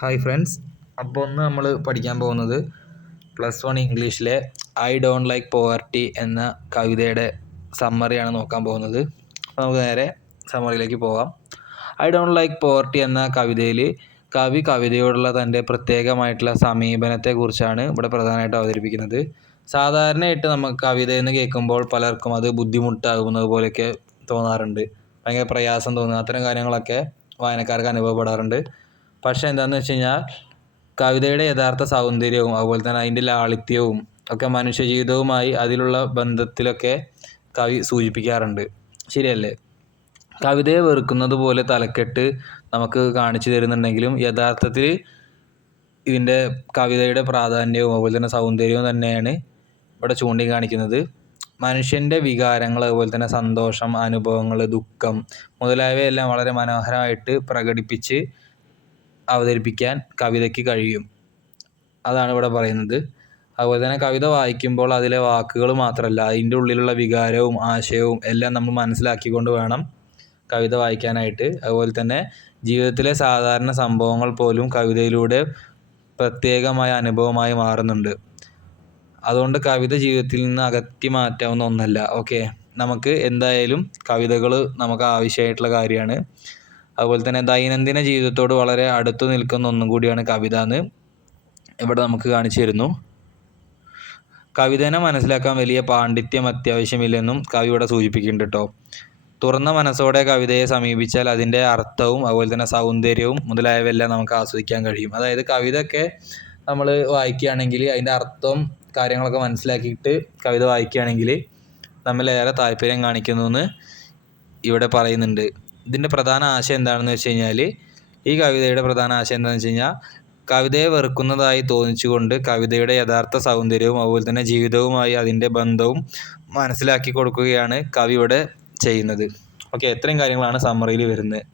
Hi friends, അപ്പോൾ ഒന്ന് നമ്മൾ പഠിക്കാൻ പോകുന്നത് +1 ഇംഗ്ലീഷിലെ ഐ ഡോണ്ട് ലൈക്ക് പോവർട്ടി എന്ന കവിതയുടെ സമ്മറിയാണ് നോക്കാൻ പോകുന്നത്. അപ്പോൾ നമുക്ക് നേരെ സമ്മറിയിലേക്ക് പോകാം. ഐ ഡോണ്ട് ലൈക്ക് പോവർട്ടി എന്ന കവിതയിൽ കവിതയോടുള്ള തൻ്റെ പ്രത്യേകമായിട്ടുള്ള സമീപനത്തെക്കുറിച്ചാണ് ഇവിടെ പ്രധാനമായിട്ട് അവതരിപ്പിക്കുന്നത്. സാധാരണയായിട്ട് നമുക്ക് കവിതയെന്ന് കേൾക്കുമ്പോൾ പലർക്കും അത് ബുദ്ധിമുട്ടാകുന്നത് പോലെയൊക്കെ തോന്നാറുണ്ട്. ഭയങ്കര പ്രയാസം തോന്നുക, അത്തരം കാര്യങ്ങളൊക്കെ വായനക്കാർക്ക് അനുഭവപ്പെടാറുണ്ട്. പക്ഷേ എന്താണെന്ന് വെച്ച് കഴിഞ്ഞാൽ കവിതയുടെ യഥാർത്ഥ സൗന്ദര്യവും അതുപോലെ തന്നെ അതിൻ്റെ ലാളിത്യവും ഒക്കെ മനുഷ്യജീവിതവുമായി അതിലുള്ള ബന്ധത്തിലൊക്കെ കവി സൂചിപ്പിക്കാറുണ്ട്. ശരിയല്ലേ? കവിതയെ വെറുക്കുന്നത് പോലെ തലക്കെട്ട് നമുക്ക് കാണിച്ചു തരുന്നുണ്ടെങ്കിലും യഥാർത്ഥത്തിൽ ഇതിൻ്റെ കവിതയുടെ പ്രാധാന്യവും അതുപോലെ തന്നെ സൗന്ദര്യവും തന്നെയാണ് ഇവിടെ ചൂണ്ടിക്കാണിക്കുന്നത്. മനുഷ്യൻ്റെ വികാരങ്ങൾ, അതുപോലെ തന്നെ സന്തോഷം, അനുഭവങ്ങൾ, ദുഃഖം മുതലായവയെല്ലാം വളരെ മനോഹരമായിട്ട് പ്രകടിപ്പിച്ച് അവതരിപ്പിക്കാൻ കവിതയ്ക്ക് കഴിയും. അതാണ് ഇവിടെ പറയുന്നത്. അതുപോലെ തന്നെ കവിത വായിക്കുമ്പോൾ അതിലെ വാക്കുകൾ മാത്രമല്ല, അതിൻ്റെ ഉള്ളിലുള്ള വികാരവും ആശയവും എല്ലാം നമ്മൾ മനസ്സിലാക്കിക്കൊണ്ട് വേണം കവിത വായിക്കാനായിട്ട്. അതുപോലെ തന്നെ ജീവിതത്തിലെ സാധാരണ സംഭവങ്ങൾ പോലും കവിതയിലൂടെ പ്രത്യേകമായ അനുഭവമായി മാറുന്നുണ്ട്. അതുകൊണ്ട് കവിത ജീവിതത്തിൽ നിന്ന് അകറ്റി മാറ്റാവുന്ന ഒന്നല്ല. ഓക്കെ, നമുക്ക് എന്തായാലും കവിതകൾ നമുക്ക് ആവശ്യമായിട്ടുള്ള കാര്യമാണ്. അതുപോലെ തന്നെ ദൈനംദിന ജീവിതത്തോട് വളരെ അടുത്തു നിൽക്കുന്ന ഒന്നും കൂടിയാണ് കവിത എന്ന് ഇവിടെ നമുക്ക് കാണിച്ചു തരുന്നു. കവിതനെ മനസ്സിലാക്കാൻ വലിയ പാണ്ഡിത്യം അത്യാവശ്യമില്ലെന്നും കവി ഇവിടെ സൂചിപ്പിക്കുന്നുണ്ട് കേട്ടോ. തുറന്ന മനസ്സോടെ കവിതയെ സമീപിച്ചാൽ അതിൻ്റെ അർത്ഥവും അതുപോലെ തന്നെ സൗന്ദര്യവും മുതലായവയെല്ലാം നമുക്ക് ആസ്വദിക്കാൻ കഴിയും. അതായത് കവിതയൊക്കെ നമ്മൾ വായിക്കുകയാണെങ്കിൽ അതിൻ്റെ അർത്ഥവും കാര്യങ്ങളൊക്കെ മനസ്സിലാക്കിയിട്ട് കവിത വായിക്കുകയാണെങ്കിൽ നമ്മളേറെ താല്പര്യം കാണിക്കുന്നു എന്ന് ഇവിടെ പറയുന്നുണ്ട്. ഇതിൻ്റെ പ്രധാന ആശയം എന്താണെന്ന് വെച്ച് കഴിഞ്ഞാൽ, ഈ കവിതയുടെ പ്രധാന ആശയം എന്താണെന്ന് വെച്ച് കഴിഞ്ഞാൽ, കവിതയെ വെറുക്കുന്നതായി തോന്നിച്ചുകൊണ്ട് കവിതയുടെ യഥാർത്ഥ സൗന്ദര്യവും അതുപോലെ തന്നെ ജീവിതവുമായി അതിൻ്റെ ബന്ധവും മനസ്സിലാക്കി കൊടുക്കുകയാണ് കവി ഇവിടെ ചെയ്യുന്നത്. ഓക്കെ, ഇത്രയും കാര്യങ്ങളാണ് സമ്മറിയിൽ വരുന്നത്.